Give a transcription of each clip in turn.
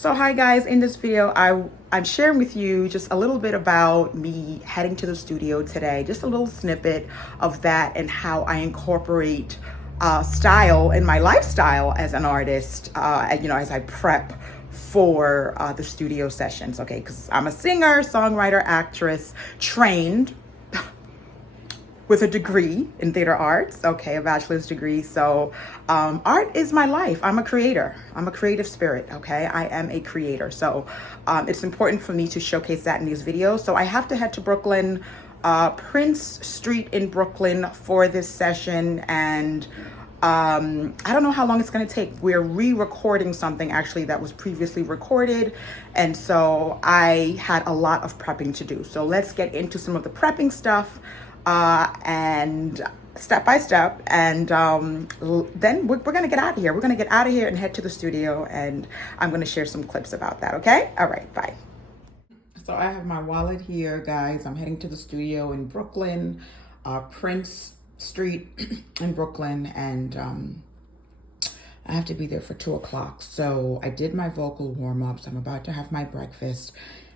So hi guys, in this video I'm sharing with you just a little bit about me heading to the studio today, just a little snippet of that and how I incorporate style in my lifestyle as an artist, as I prep for the studio sessions, okay? Because I'm a singer, songwriter, actress, trained with a degree in theater arts, okay, a bachelor's degree. So art is my life. I'm a creator. I'm a creative spirit, okay? I am a creator. So it's important for me to showcase that in these videos. So I have to head to Brooklyn, Prince Street in Brooklyn for this session. And I don't know how long it's going to take. We're re-recording something actually that was previously recorded. And so I had a lot of prepping to do. So let's get into some of the prepping stuff and step by step. And then we're going to get out of here. We're going to get out of here and head to the studio. And I'm going to share some clips about that. Okay. All right. Bye. So I have my wallet here, guys. I'm heading to the studio in Brooklyn, Prince Street in Brooklyn, and I have to be there for 2 o'clock. So I did my vocal warm-ups. I'm about to have my breakfast.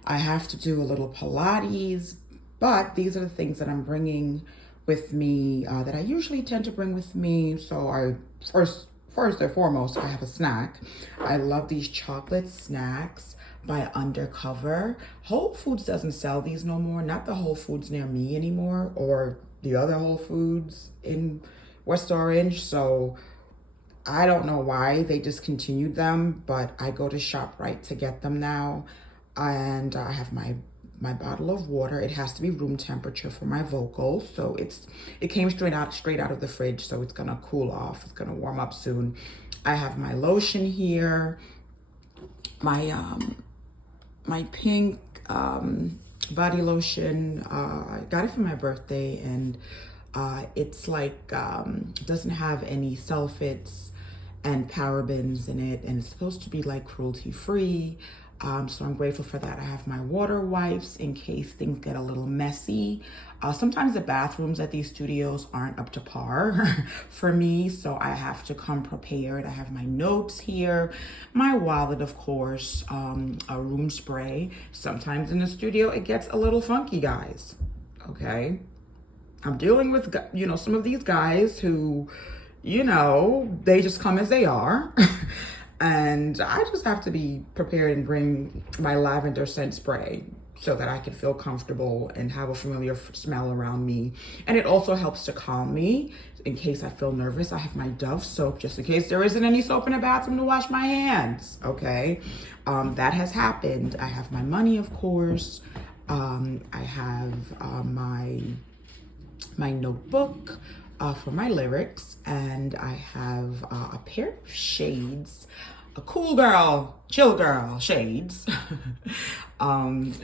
I have to do a little Pilates, but these are the things that I'm bringing with me that I usually tend to bring with me. So I first and foremost, I have a snack. I love these chocolate snacks by Undercover. Whole Foods doesn't sell these no more. Not the Whole Foods near me anymore, or the other Whole Foods in West Orange. So I don't know why they discontinued them, but I go to ShopRite to get them now. And I have my bottle of water. It has to be room temperature for my vocals. So it came straight out of the fridge. So it's gonna cool off. It's gonna warm up soon. I have my lotion here. My pink body lotion. I got it for my birthday, and it's like doesn't have any sulfates and parabens in it, and it's supposed to be like cruelty free. So I'm grateful for that. I have my water wipes in case things get a little messy. Sometimes the bathrooms at these studios aren't up to par for me, so I have to come prepared. I have my notes here, my wallet, of course, a room spray. Sometimes in the studio, it gets a little funky, guys, okay? I'm dealing with, some of these guys who, they just come as they are. And I just have to be prepared and bring my lavender scent spray so that I can feel comfortable and have a familiar smell around me. And it also helps to calm me in case I feel nervous. I have my Dove soap just in case there isn't any soap in the bathroom to wash my hands, okay? That has happened. I have my money, of course. I have my notebook for my lyrics, and I have a pair of shades, a cool girl, chill girl shades,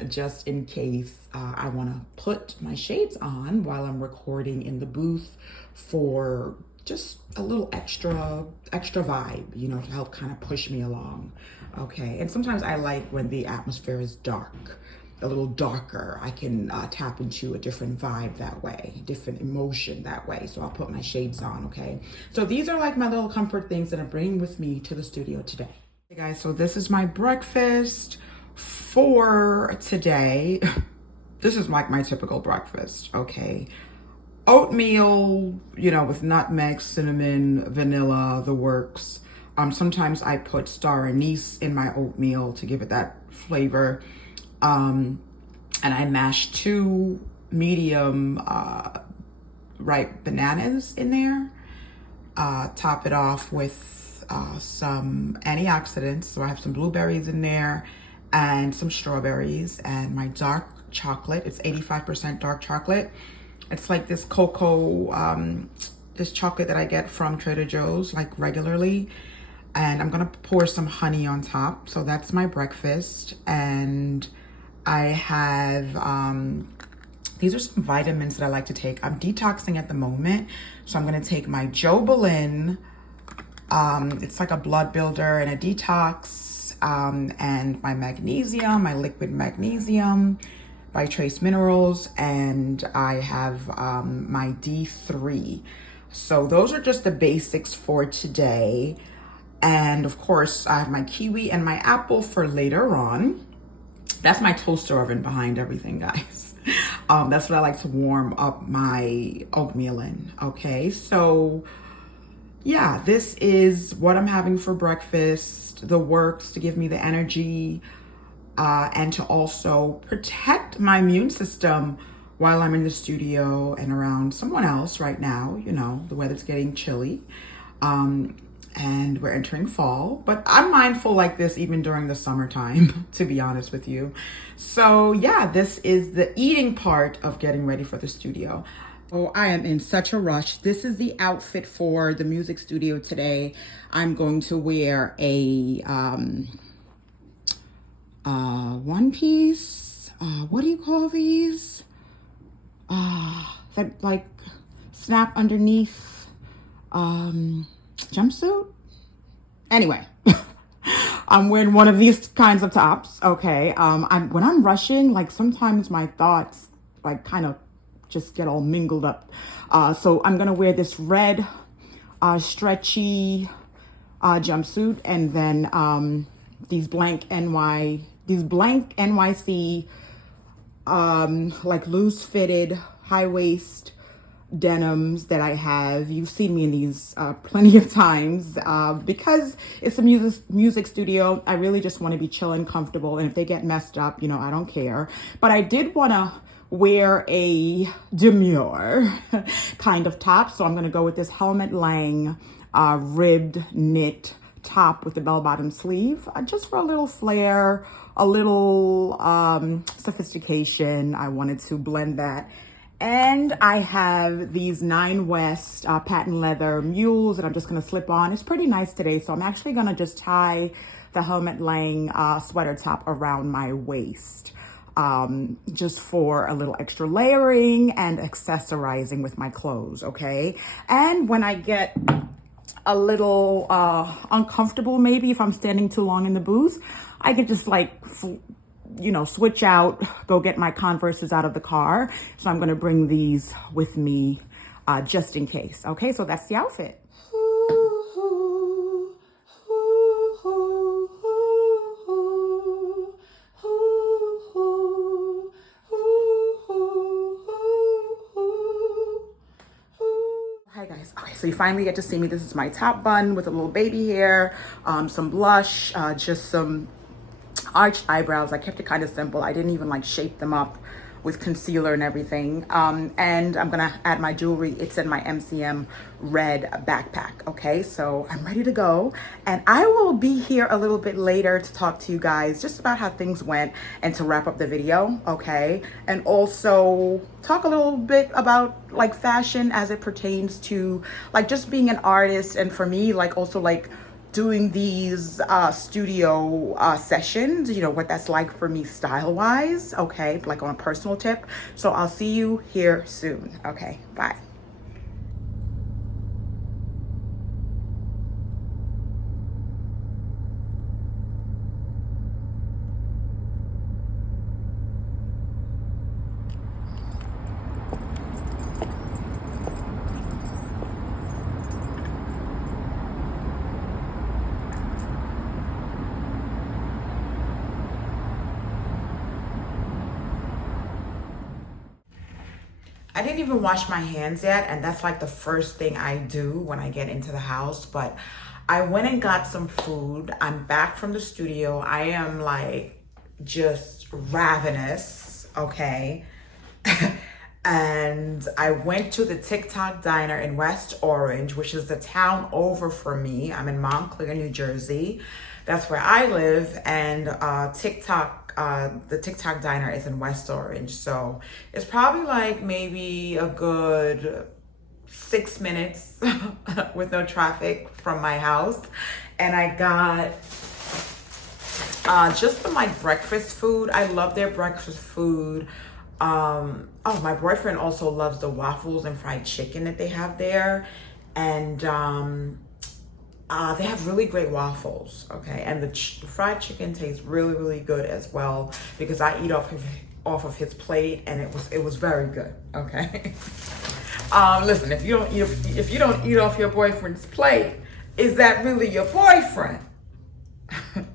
just in case I want to put my shades on while I'm recording in the booth for just a little extra vibe, to help kind of push me along. Okay, and sometimes I like when the atmosphere is dark, a little darker. I can tap into a different vibe that way, different emotion that way. So I'll put my shades on, okay? So these are like my little comfort things that I'm bringing with me to the studio today. Hey guys, so this is my breakfast for today. This is like my typical breakfast, okay? Oatmeal, with nutmeg, cinnamon, vanilla, the works. Sometimes I put star anise in my oatmeal to give it that flavor. And I mashed 2 medium ripe bananas in there. Top it off with some antioxidants. So I have some blueberries in there and some strawberries, and my dark chocolate. It's 85% dark chocolate. It's like this cocoa, this chocolate that I get from Trader Joe's like regularly. And I'm gonna pour some honey on top. So that's my breakfast. And I have, these are some vitamins that I like to take. I'm detoxing at the moment. So I'm gonna take my Jobelan. It's like a blood builder and a detox, and my magnesium, my liquid magnesium by Trace Minerals. And I have my D3. So those are just the basics for today. And of course, I have my kiwi and my apple for later on. That's my toaster oven behind everything, guys. That's what I like to warm up my oatmeal in, okay? So yeah, this is what I'm having for breakfast. The works to give me the energy and to also protect my immune system while I'm in the studio and around someone else right now. You know, the weather's getting chilly. And we're entering fall, but I'm mindful like this even during the summertime, to be honest with you. So yeah, this is the eating part of getting ready for the studio. Oh, I am in such a rush. This is the outfit for the music studio today. I'm going to wear a one piece, what do you call these? That like snap underneath, jumpsuit. Anyway, I'm wearing one of these kinds of tops. Okay. When I'm rushing, like sometimes my thoughts like kind of just get all mingled up. So I'm gonna wear this red, stretchy, jumpsuit, and then these blank NYC, like loose fitted high waist denims that I have. You've seen me in these plenty of times because it's a music studio. I really just want to be chill and comfortable, and if they get messed up, you know, I don't care. But I did want to wear a demure kind of top, so I'm going to go with this Helmut Lang ribbed knit top with the bell-bottom sleeve, just for a little flair, a little sophistication. I wanted to blend that. And I have these 9 West patent leather mules that I'm just gonna slip on. It's pretty nice today, so I'm actually gonna just tie the Helmut Lang sweater top around my waist, just for a little extra layering and accessorizing with my clothes, okay? And when I get a little uncomfortable, maybe if I'm standing too long in the booth, I could just like you know, switch out, go get my Converses out of the car. So I'm gonna bring these with me just in case. Okay, so that's the outfit. Hi guys, okay, so you finally get to see me. This is my top bun with a little baby hair, some blush, just some arched eyebrows. I kept it kind of simple. I didn't even like shape them up with concealer and everything. And I'm gonna add my jewelry. It's in my MCM red backpack. Okay, so I'm ready to go. And I will be here a little bit later to talk to you guys just about how things went and to wrap up the video, okay? And also talk a little bit about like fashion as it pertains to like just being an artist, and for me, like also like doing these studio sessions, you know, what that's like for me style wise, okay, like on a personal tip. So I'll see you here soon. Okay, bye. I didn't even wash my hands yet, and that's like the first thing I do when I get into the house. But I went and got some food. I'm back from the studio. I am like just ravenous, okay? And I went to the TikTok diner in West Orange, which is the town over from me. I'm in Montclair, New Jersey. That's where I live, and the TikTok diner is in West Orange. So it's probably like maybe a good 6 minutes with no traffic from my house. And I got just some like breakfast food. I love their breakfast food. Oh, my boyfriend also loves the waffles and fried chicken that they have there. And they have really great waffles, okay? And the fried chicken tastes really, really good as well, because I eat off of his plate, and it was very good, okay? Listen, if you don't eat off your boyfriend's plate, is that really your boyfriend?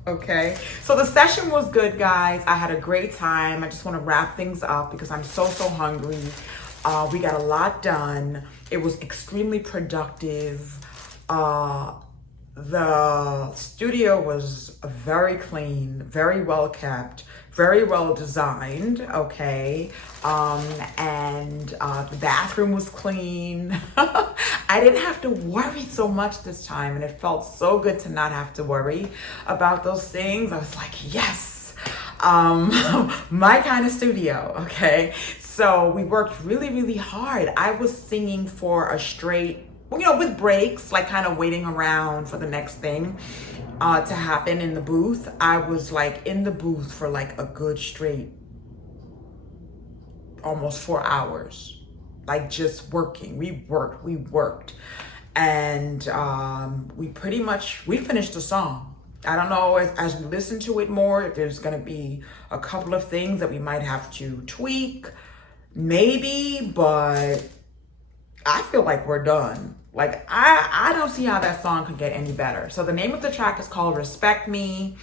Okay, so the session was good, guys. I had a great time. I just want to wrap things up because I'm so hungry. We got a lot done. It was extremely productive. The studio was very clean, very well kept, very well designed, okay? And the bathroom was clean. I didn't have to worry so much this time, and it felt so good to not have to worry about those things. I was like, yes, my kind of studio, okay? So we worked really hard. I was singing for a straight, with breaks, like kind of waiting around for the next thing to happen in the booth. I was like in the booth for like a good straight almost 4 hours, like just working. We worked. And we finished the song. I don't know, as we listen to it more, if there's gonna be a couple of things that we might have to tweak, maybe, but I feel like we're done. Like, I don't see how that song could get any better. So the name of the track is called Respect Me.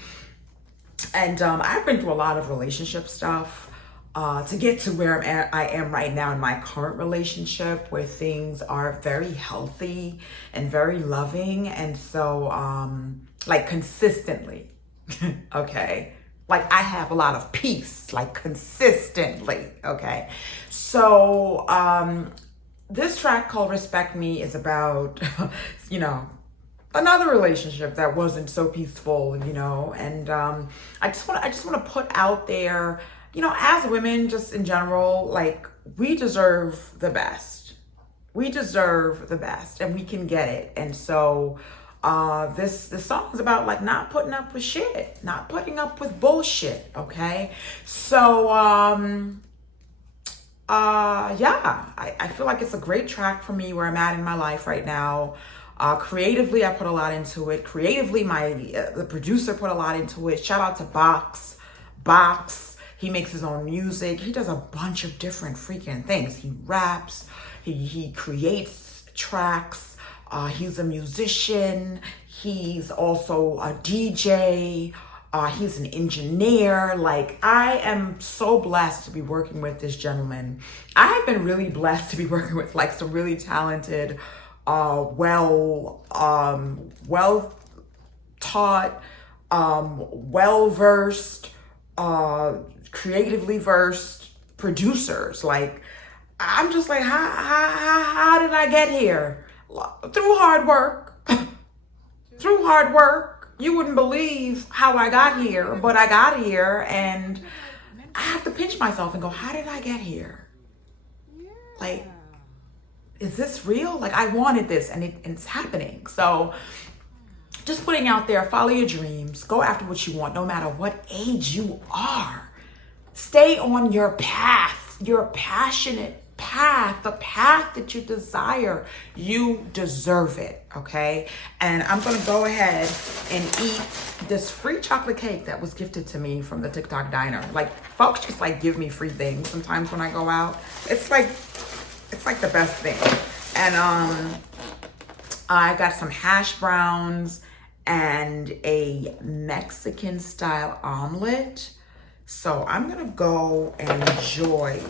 And I've been through a lot of relationship stuff to get to where I am right now in my current relationship, where things are very healthy and very loving. And so, like, consistently, okay? Like, I have a lot of peace, like, consistently, okay? So, this track called Respect Me is about, another relationship that wasn't so peaceful, and I just want to put out there, as women, just in general, like, we deserve the best. We deserve the best, and we can get it. And so this song is about, like, not putting up with shit, not putting up with bullshit, okay? So yeah, I feel like it's a great track for me where I'm at in my life right now. Creatively, I put a lot into it. Creatively, the producer put a lot into it. Shout out to Box. He makes his own music. He does a bunch of different freaking things. He raps. He creates tracks. He's a musician. He's also a DJ. He's an engineer. Like, I am so blessed to be working with this gentleman. I have been really blessed to be working with, like, some really talented, well taught, well-versed, creatively versed producers. Like, I'm just like, how did I get here? Through hard work. Through hard work. You wouldn't believe how I got here, but I got here, and I have to pinch myself and go, how did I get here? Like, is this real? Like, I wanted this, and it's happening. So just putting out there, follow your dreams, go after what you want, no matter what age you are. Stay on your path, your passionate path, the path that you desire. You deserve it, okay? And I'm gonna go ahead and eat this free chocolate cake that was gifted to me from the TikTok diner. Like, folks just like give me free things sometimes when I go out. It's like the best thing. And I got some hash browns and a Mexican style omelet. So I'm gonna go and enjoy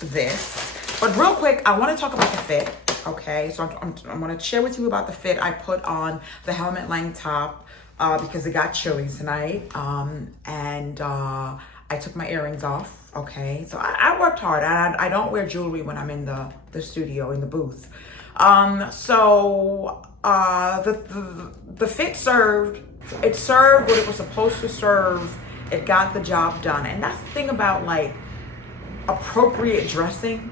this. But real quick, I want to talk about the fit, okay? So I'm going to share with you about the fit. I put on the Helmut Lang top because it got chilly tonight. And I took my earrings off, okay? So I worked hard. I don't wear jewelry when I'm in the studio, in the booth. So the fit served. It served what it was supposed to serve. It got the job done. And that's the thing about, like, appropriate dressing.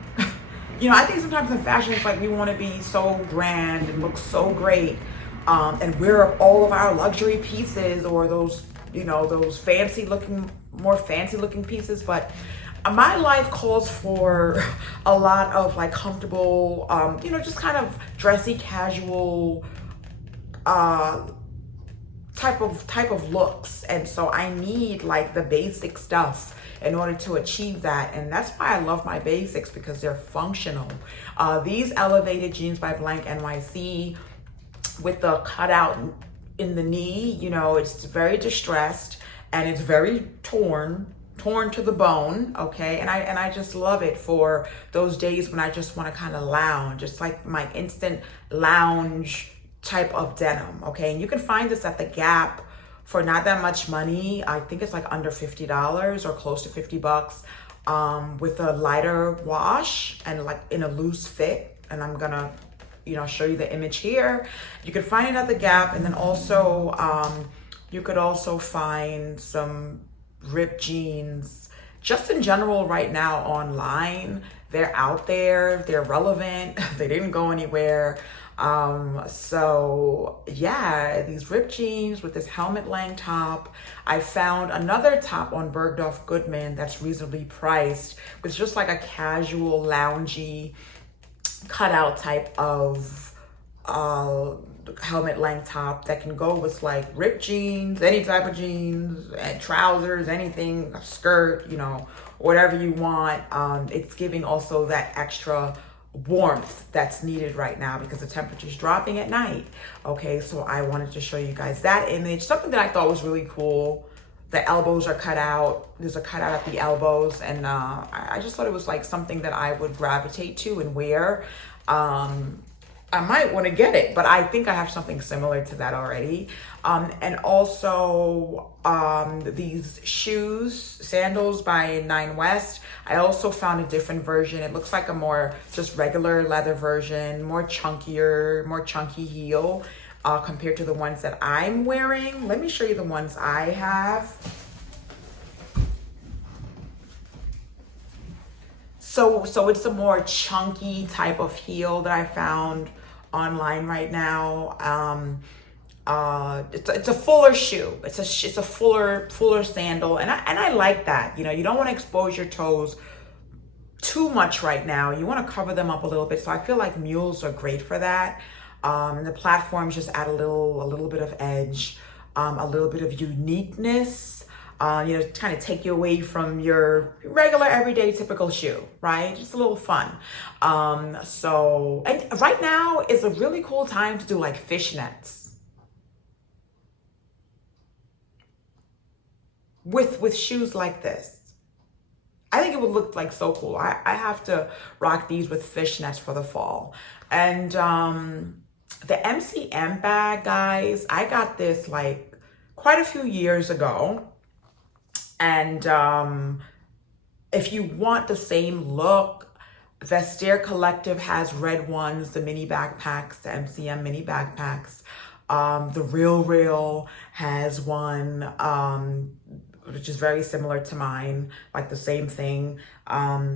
I think sometimes in fashion, it's like we want to be so grand and look so great, and wear all of our luxury pieces, or those, those more fancy looking pieces. But my life calls for a lot of, like, comfortable, just kind of dressy, casual, type of looks. And so I need, like, the basic stuff in order to achieve that. And that's why I love my basics, because they're functional. These elevated jeans by Blank NYC, with the cutout in the knee. You know, it's very distressed and it's very torn to the bone. Okay, and I just love it for those days when I just want to kind of lounge. It's like my instant lounge type of denim. Okay, and you can find this at the Gap for not that much money. I think it's like under $50 or close to 50 bucks, with a lighter wash and like in a loose fit. And I'm gonna, you know, show you the image here. You can find it at the Gap, and then also you could also find some ripped jeans just in general right now online. They're out there, they're relevant, they didn't go anywhere. So yeah, these ripped jeans with this Helmut Lang top. I found another top on Bergdorf Goodman that's reasonably priced. It's just like a casual, loungy, cutout type of Helmut Lang top that can go with like ripped jeans, any type of jeans, and trousers, anything, a skirt, you know, whatever you want. It's giving also that extra warmth that's needed right now because the temperature's dropping at night. Okay, so I wanted to show you guys that image. Something that I thought was really cool. The elbows are cut out. There's a cutout at the elbows, and I just thought it was like something that I would gravitate to and wear. I might want to get it, but I think I have something similar to that already. And also these shoes, sandals by Nine West. I also found a different version. It looks like a more just regular leather version, more chunkier, more chunky heel compared to the ones that I'm wearing. Let me show you the ones I have. So it's a more chunky type of heel that I found online right now. It's a fuller shoe. It's a fuller sandal, and I like that. You know, you don't want to expose your toes too much right now. You want to cover them up a little bit. So I feel like mules are great for that. And the platforms just add a little bit of edge, a little bit of uniqueness. You know, kind of take you away from your regular, everyday, typical shoe, right? Just a little fun. So, and right now is a really cool time to do like fishnets with shoes like this. I think it would look like so cool. I have to rock these with fishnets for the fall. And the MCM bag, guys, I got this like quite a few years ago. And if you want the same look, Vestaire Collective has red ones, the mini backpacks, the MCM mini backpacks. The Real has one, which is very similar to mine, like the same thing.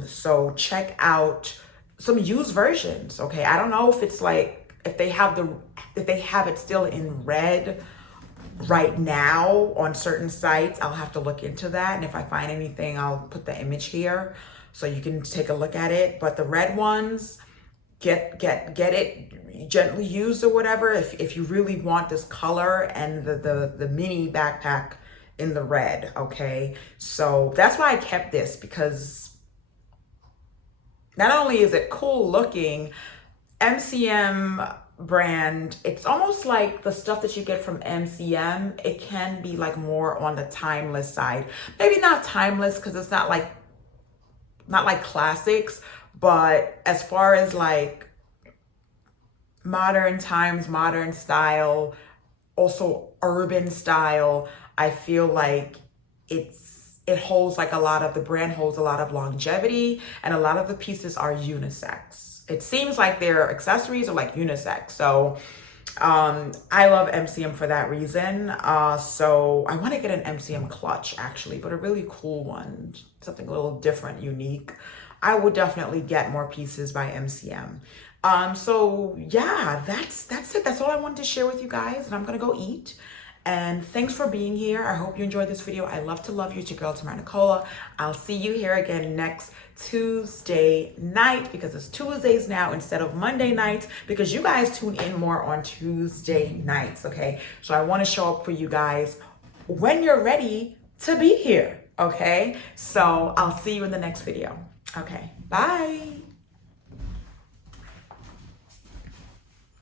So check out some used versions, okay? I don't know if it's like, if they have it still in red right now on certain sites. I'll have to look into that, and if I find anything, I'll put the image here so you can take a look at it. But the red ones, get it gently used or whatever if you really want this color, and the mini backpack in the red. Okay, so that's why I kept this, because not only is it cool looking, MCM brand, it's almost like the stuff that you get from MCM, it can be like more on the timeless side. Maybe not timeless because it's not like classics, but as far as like modern times, modern style, also urban style, I feel like it holds like the brand holds a lot of longevity, and a lot of the pieces are unisex. It seems like their accessories are like unisex. So I love MCM for that reason. So I want to get an MCM clutch actually, but a really cool one, something a little different, unique. I would definitely get more pieces by MCM. So yeah, that's it. That's all I wanted to share with you guys, and I'm gonna go eat. And thanks for being here. I hope you enjoyed this video. I love to love you. It's your girl, Tamara Nicola. I'll see you here again next Tuesday night, because it's Tuesdays now instead of Monday nights, because you guys tune in more on Tuesday nights, okay? So I want to show up for you guys when you're ready to be here, okay? So I'll see you in the next video. Okay, bye.